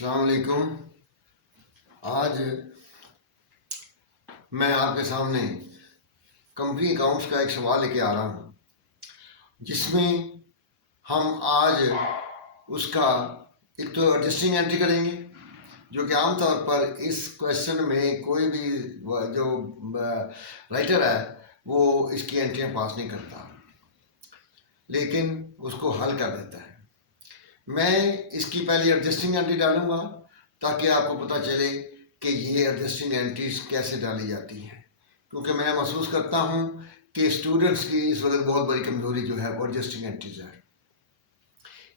अस्सलाम वालेकुम। आज मैं आपके सामने कंपनी अकाउंट्स का एक सवाल लेके आ रहा हूँ, जिसमें हम आज उसका एक तो एडजस्टिंग एंट्री करेंगे, जो कि आमतौर पर इस क्वेश्चन में कोई भी जो राइटर है वो इसकी एंट्रियाँ पास नहीं करता, लेकिन उसको हल कर देता है। मैं इसकी पहले एडजस्टिंग एंट्री डालूंगा ताकि आपको पता चले कि ये एडजस्टिंग एंट्रीज कैसे डाली जाती हैं, क्योंकि मैं महसूस करता हूँ कि स्टूडेंट्स की इस वक्त बहुत बड़ी कमजोरी जो है वो एडजस्टिंग एंट्रीज है।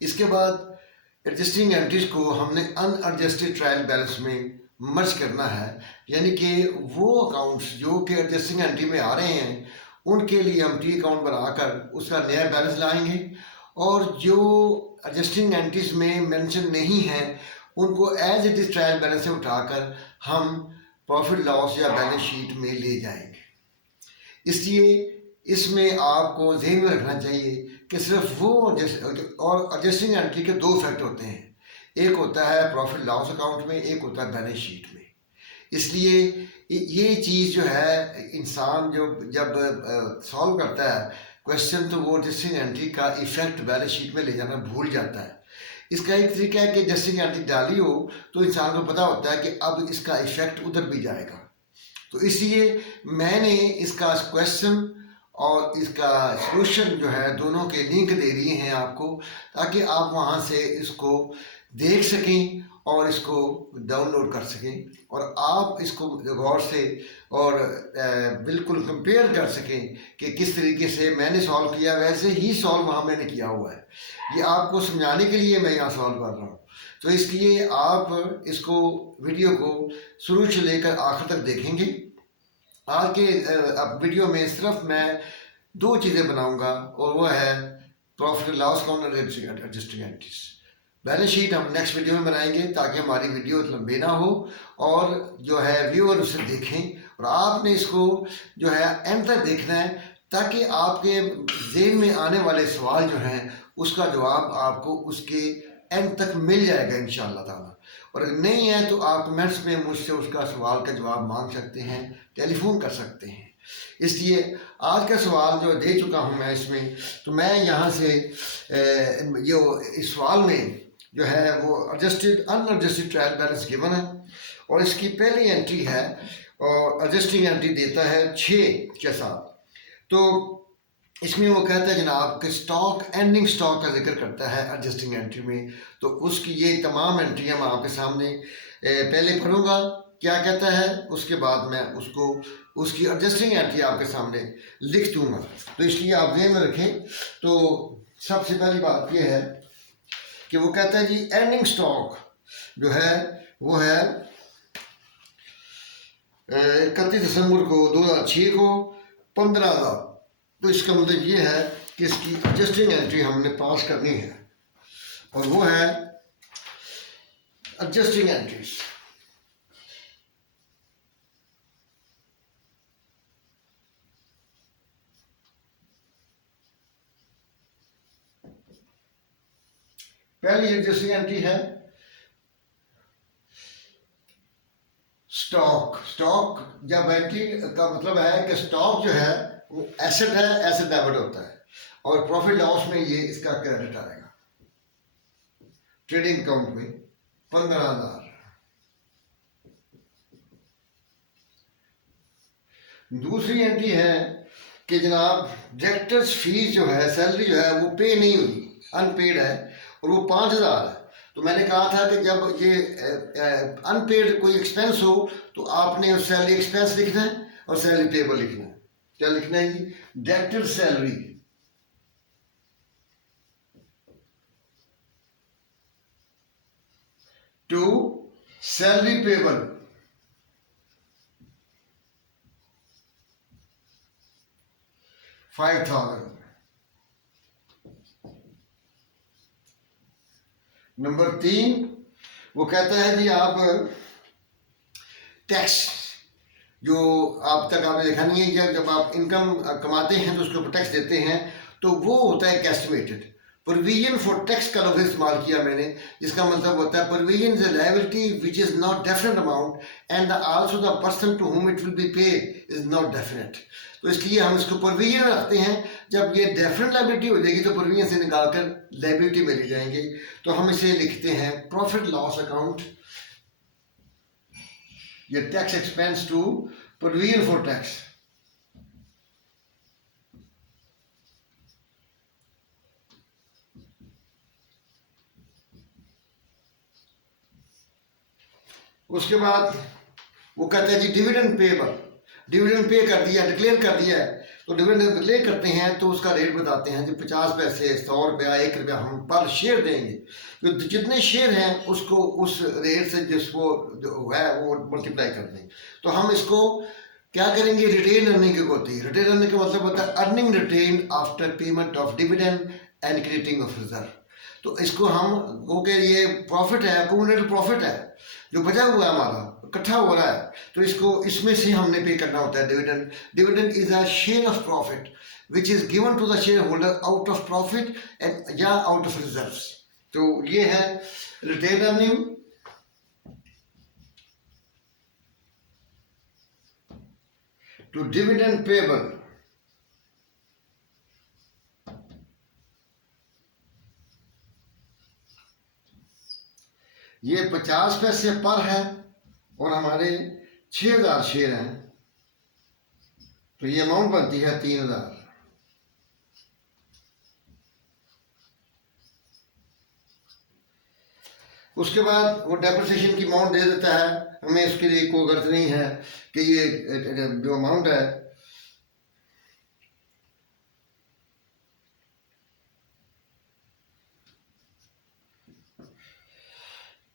इसके बाद एडजस्टिंग एंट्रीज को हमने अनएडजस्टेड ट्रायल बैलेंस में मर्ज करना है, यानी कि वो अकाउंट्स जो कि एडजस्टिंग एंट्री में आ रहे हैं उनके लिए हम टी अकाउंट बनाकर उसका नया बैलेंस लाएंगे, और जो एडजस्टिंग एंट्रीज में मेंशन नहीं है उनको as it is trial balance से उठाकर हम प्रॉफिट लॉस या बैलेंस शीट में ले जाएंगे। इसलिए इसमें आपको ध्यान में रखना चाहिए कि सिर्फ वो और एडजस्टिंग एंट्री के दो इफेक्ट होते हैं, एक होता है प्रॉफिट लॉस अकाउंट में, एक होता है बैलेंस शीट में। इसलिए ये चीज़ जो है इंसान जब सॉल्व करता है क्वेश्चन, तो वो एडजस्टिंग एंट्री का इफेक्ट बैलेंस शीट में ले जाना भूल जाता है। इसका एक तरीका है कि एडजस्टिंग एंट्री डाली हो तो इंसान को पता होता है कि अब इसका इफेक्ट उधर भी जाएगा। तो इसलिए मैंने इसका क्वेश्चन और इसका सॉल्यूशन जो है दोनों के लिंक दे दिए हैं आपको, ताकि आप वहाँ से इसको देख सकें और इसको डाउनलोड कर सकें और आप इसको गौर से और बिल्कुल कंपेयर कर सकें कि किस तरीके से मैंने सॉल्व किया वैसे ही सॉल्व वहाँ मैंने किया हुआ है। ये आपको समझाने के लिए मैं यहाँ सॉल्व कर रहा हूँ, तो इसलिए आप इसको वीडियो को शुरू से लेकर आखिर तक देखेंगे। आज के वीडियो में सिर्फ मैं दो चीज़ें बनाऊँगा, और वो है प्रॉफिट लॉस अकाउंट और एडजस्टिंग एंट्रीज। बैलेंस शीट हम नेक्स्ट वीडियो में बनाएंगे ताकि हमारी वीडियो लंबी ना हो और जो है व्यूअर उसे देखें, और आपने इसको जो है एंड तक देखना है ताकि आपके ज़हन में आने वाले सवाल जो हैं उसका जवाब आपको उसके एंड तक मिल जाएगा इंशाअल्लाह ताला। और अगर नहीं है तो आप कमेंट्स में मुझसे उसका सवाल का जवाब मांग सकते हैं, टेलीफोन कर सकते हैं। इसलिए आज का सवाल जो दे चुका हूँ मैं इसमें, तो मैं यहाँ से जो इस सवाल में जो है वो adjusted unadjusted trial balance given है, और इसकी पहली एंट्री है और एडजस्टिंग एंट्री देता है 6 के साथ। तो इसमें वो कहता है जनाब कि स्टॉक एंडिंग स्टॉक का जिक्र करता है एडजस्टिंग एंट्री में। तो उसकी ये तमाम एंट्रियाँ मैं आपके सामने पहले पढ़ूँगा क्या कहता है, उसके बाद मैं उसको उसकी एडजस्टिंग एंट्री आपके सामने लिख दूँगा। तो इसलिए आप ध्यान में रखें। तो सबसे पहली बात यह है कि वो कहता है जी एंडिंग स्टॉक जो है वो है 31 दिसंबर को 2006 को 15,000। तो इसका मतलब ये है कि इसकी एडजस्टिंग एंट्री हमने पास करनी है, और वो है एडजस्टिंग एंट्रीज। पहली एडजस्टिंग एंट्री है स्टॉक। स्टॉक जब एंट्री का मतलब है कि स्टॉक जो है वो एसेट है, एसेट डेबिट होता है, और प्रॉफिट लॉस में ये इसका क्रेडिट आएगा। ट्रेडिंग अकाउंट में 15,000। दूसरी एंट्री है कि जनाब डायरेक्टर्स फीस जो है, सैलरी जो है वो पे नहीं हुई, अनपेड है, और वो 5,000 है। तो मैंने कहा था कि जब ये अनपेड कोई एक्सपेंस हो तो आपने सैलरी एक्सपेंस लिखना है और सैलरी पेबल लिखना है। क्या लिखना है जी? Director salary to salary payable $5,000। Number 3 वो कहता है जी आप टैक्स जो आप तक आपने देखा नहीं है, जब आप इनकम कमाते हैं तो उसके ऊपर टैक्स देते हैं, तो वो होता है एस्टिमेटेड। प्रोविजन फॉर टैक्स का लफ्ज़ इस्तेमाल किया मैंने, जिसका मतलब होता है provision is a liability which is not definite amount and also the person to whom it will be paid is not definite. तो इसलिए हम इसको प्रोविजन रखते हैं। जब ये डेफिनेट लायबिलिटी हो जाएगी तो प्रोविजन से निकाल कर लायबिलिटी में ले जाएंगे। तो हम इसे लिखते हैं प्रॉफिट लॉस अकाउंट, ये tax expense to provision for tax. उसके बाद वो कहते हैं जी डिविडेंड पेएबल, डिविडेंड पे कर दिया, डिक्लेयर कर दिया है, तो डिविडेंड डिक्लेयर करते हैं तो उसका रेट बताते हैं जी 50 पैसे, 100 रुपया, 1 रुपया हम पर शेयर देंगे। तो जितने शेयर हैं उसको उस रेट से जिसको जो है वो मल्टीप्लाई कर दें। तो हम इसको क्या करेंगे, रिटेन अर्निंग की होती है। रिटेन अर्निंग का मतलब होता है earning retained after payment of dividend and creating of reserve. तो इसको हम क्योंकि ये प्रॉफिट है, अक्यूमुलेटेड प्रॉफिट है जो बचा हुआ है हमारा, इकट्ठा हो रहा है, तो इसको इसमें से हमने पे करना होता है dividend. Dividend is a share of profit which is given to the share holder out of profit and या आउट ऑफ रिजर्व्स। तो ये है retained earning. To dividend payable, ये 50 पैसे पर है और हमारे 6000 शेयर हैं, तो ये अमाउंट बनती है 3000। उसके बाद वो डेप्रिसिएशन की अमाउंट दे देता है, हमें इसके लिए कोई गर्ज नहीं है कि ये जो अमाउंट है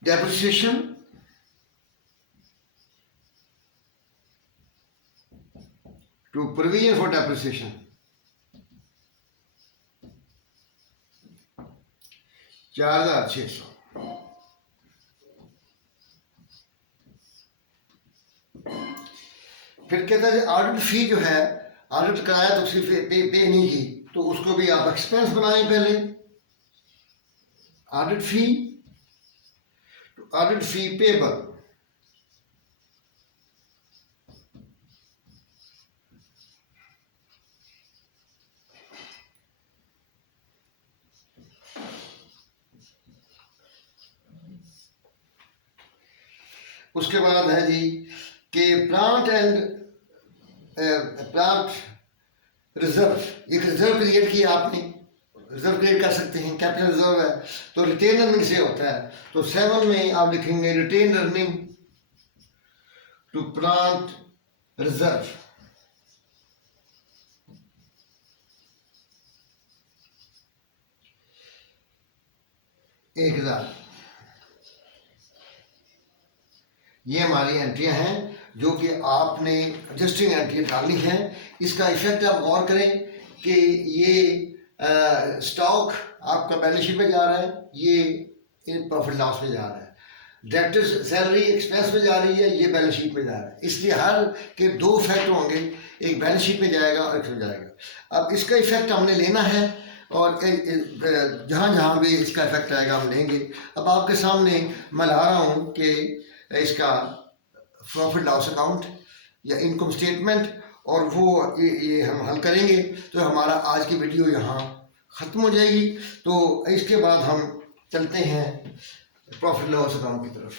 depreciation to provision for depreciation 4600। फिर कहता है ऑडिट फी जो है, ऑडिट कराया तो उसकी पे नहीं की, तो उसको भी आप एक्सपेंस बनाएं पहले। ऑडिट फी पेएबल, उसके बाद है जी कि प्लांट रिजर्व, एक रिजर्व क्रिएट किया आपने, रिजर्व क्रिएट कर सकते हैं, कैपिटल रिजर्व है, तो रिटेन अर्निंग से होता है। तो 7 में आप लिखेंगे retained earning to plant reserve, एक 1000। ये हमारी एंट्रियां हैं जो कि आपने रजिस्टरिंग एंट्री डालनी है। इसका इफेक्ट आप गौर करें कि ये स्टॉक आपका बैलेंस शीट में जा रहा है, ये प्रॉफिट लॉस में जा रहा है, डायरेक्टर्स सैलरी एक्सपेंस में जा रही है, ये बैलेंस शीट में जा रहा है। इसलिए हर के 2 इफेक्ट होंगे, एक बैलेंस शीट में जाएगा और इसमें जाएगा। अब इसका इफेक्ट हमने लेना है और जहाँ जहाँ भी इसका इफेक्ट आएगा हम लेंगे। अब आपके सामने मैं ला रहा हूँ कि इसका प्रॉफिट लॉस अकाउंट या इनकम स्टेटमेंट, और वो ये हम हल करेंगे तो हमारा आज की वीडियो यहाँ ख़त्म हो जाएगी। तो इसके बाद हम चलते हैं प्रॉफिट लॉस अकाउंट की तरफ।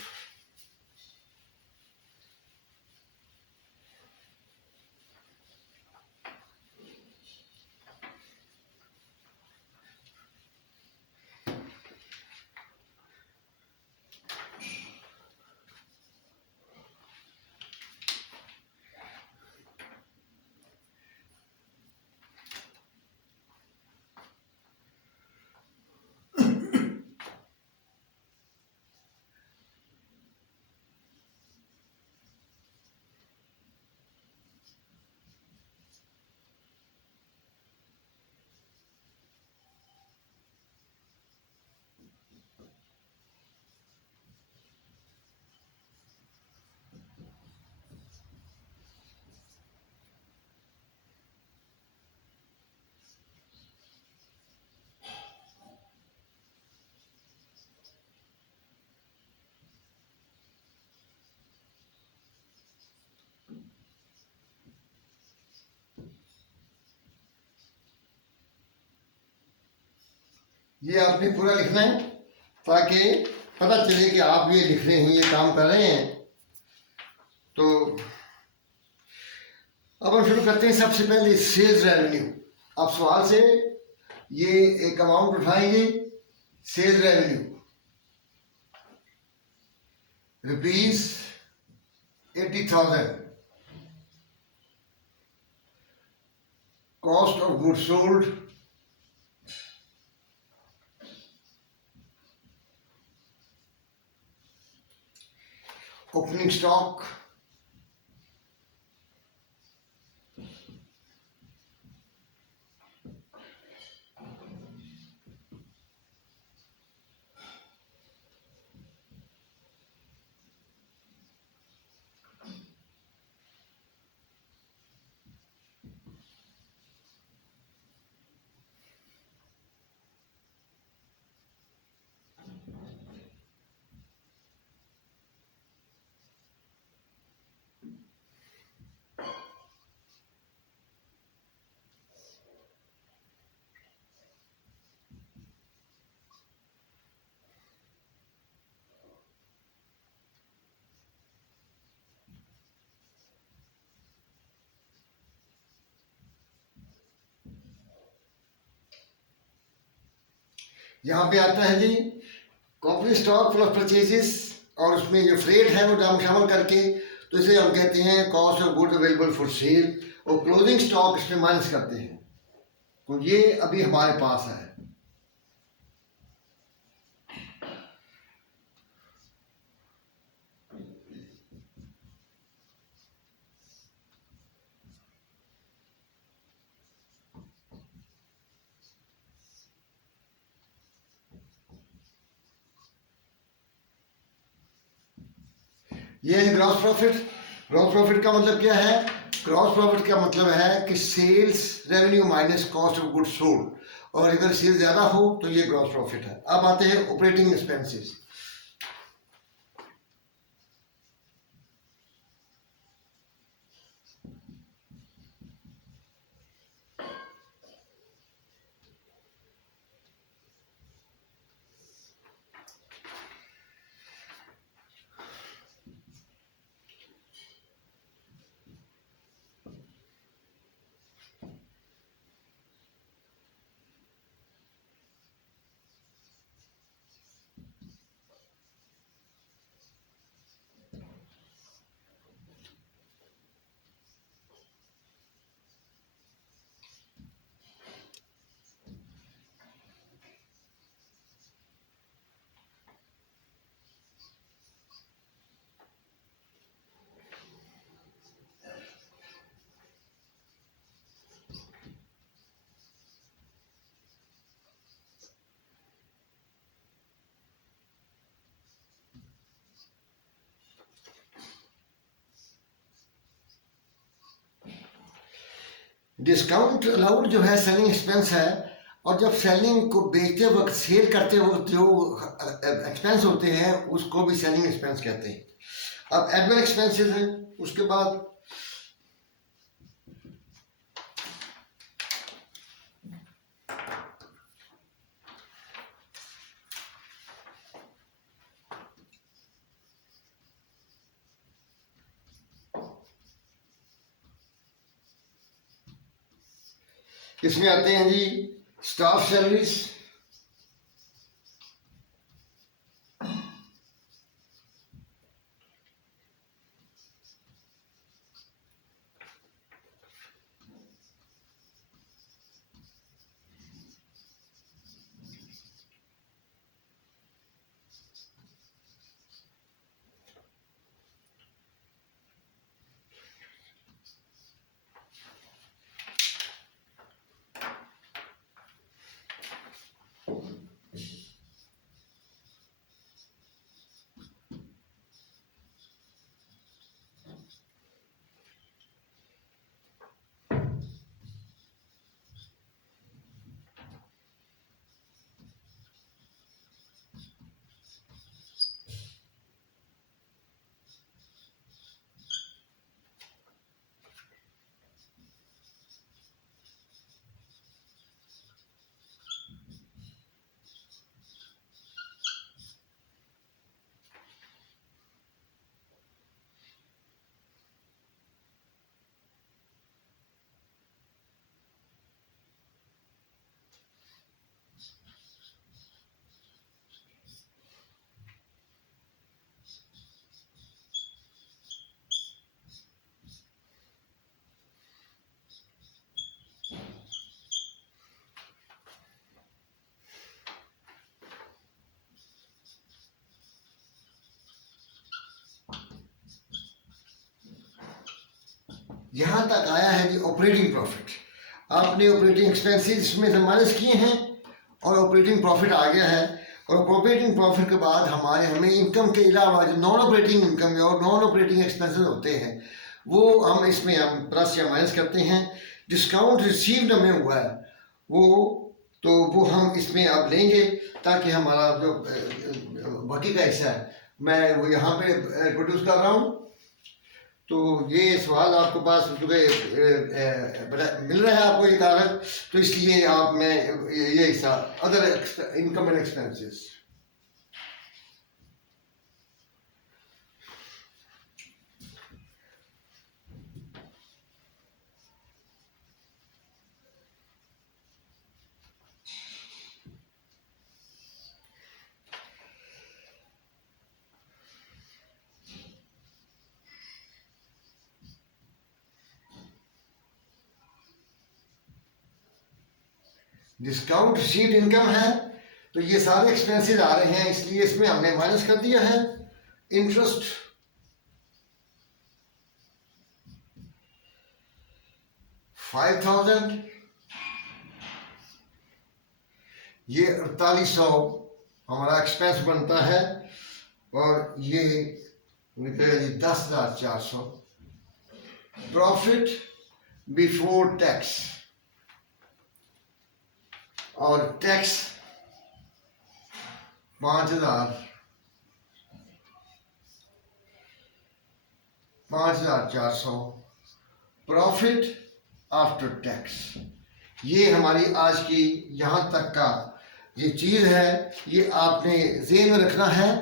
ये आपने पूरा लिखना है ताकि पता चले कि आप ये लिख रहे हैं, ये काम कर रहे हैं। तो अब हम शुरू करते हैं। सबसे पहले सेल्स रेवेन्यू। आप सवाल से ये एक अमाउंट उठाएंगे, sales revenue ₹80,000, cost of goods sold opening stock यहाँ पे आता है जी कंपनी स्टॉक प्लस परचेजेस, और उसमें जो फ्रेट है वो दाम शामिल करके, तो इसे हम कहते हैं cost of goods available for sale, और क्लोजिंग स्टॉक इसमें माइनस करते हैं। तो ये अभी हमारे पास है। ये है ग्रॉस प्रॉफिट। ग्रॉस प्रॉफिट का मतलब क्या है? ग्रॉस प्रॉफिट का मतलब है कि sales revenue minus cost of goods sold, और अगर सेल ज़्यादा हो तो ये ग्रॉस प्रॉफिट है। अब आते हैं ऑपरेटिंग एक्सपेंसेस। डिस्काउंट अलाउड जो है सेलिंग एक्सपेंस है, और जब सेलिंग को बेचते वक्त, सेल करते वक्त जो एक्सपेंस होते हैं उसको भी सेलिंग एक्सपेंस कहते हैं। अब एडमिन एक्सपेंसेस हैं, उसके बाद इसमें आते हैं जी स्टाफ सैलरीज, यहाँ तक आया है कि ऑपरेटिंग प्रॉफिट, आपने ऑपरेटिंग एक्सपेंसेस इसमें से माइनस किए हैं और ऑपरेटिंग प्रॉफिट आ गया है। और ऑपरेटिंग प्रॉफिट के बाद हमें इनकम के अलावा जो नॉन ऑपरेटिंग इनकम और नॉन ऑपरेटिंग एक्सपेंसेस होते हैं वो हम इसमें हम प्लस या माइनस करते हैं। डिस्काउंट रिसीव्ड हमें हुआ है वो हम इसमें अब लेंगे ताकि हमारा जो बाकी का हिस्सा है मैं वो यहाँ पे प्रोड्यूस कर रहा हूँ। तो ये सवाल आपको पास मिल रहा है आपको ये कागज, तो इसलिए आप मैं ये हिस्सा other income and expenses. Discount received income है तो ये सारे एक्सपेंसेस आ रहे हैं, इसलिए इसमें हमने माइनस कर दिया है। इंटरेस्ट 5000, ये 4800 हमारा एक्सपेंस बनता है और ये 10,400 प्रॉफिट बिफोर टैक्स और टैक्स 5,400 प्रॉफिट आफ्टर टैक्स। ये हमारी आज की यहाँ तक का ये चीज़ है, ये आपने ज़हन में रखना है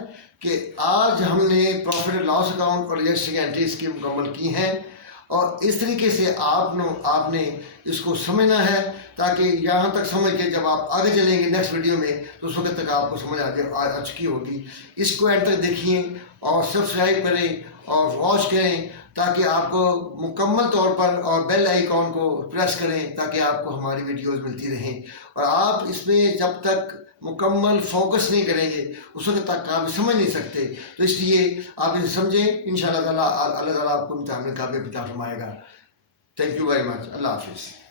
कि आज हमने प्रॉफिट एंड लॉस अकाउंट और रजिस्टरिंग एंट्रीज की मुकम्मल की हैं और इस तरीके से आपने इसको समझना है ताकि यहाँ तक समझ के जब आप आगे चलेंगे नेक्स्ट वीडियो में तो उस वक्त तक आपको समझ आ चुकी होगी। इसको एंड तक देखिए और सब्सक्राइब करें और वॉच करें ताकि आपको मुकम्मल तौर पर और बेल आइकॉन को प्रेस करें ताकि आपको हमारी वीडियोस मिलती रहें। और आप इसमें जब तक मुकम्मल फोकस नहीं करेंगे उस वक्त तक आप समझ नहीं सकते, तो इसलिए आप इसे समझें। इंशाअल्लाह ताला अल्लाह ताला आपको इम्तिहान में कामयाबी अता फरमाएगा। Thank you very much. अल्लाह हाफिज़।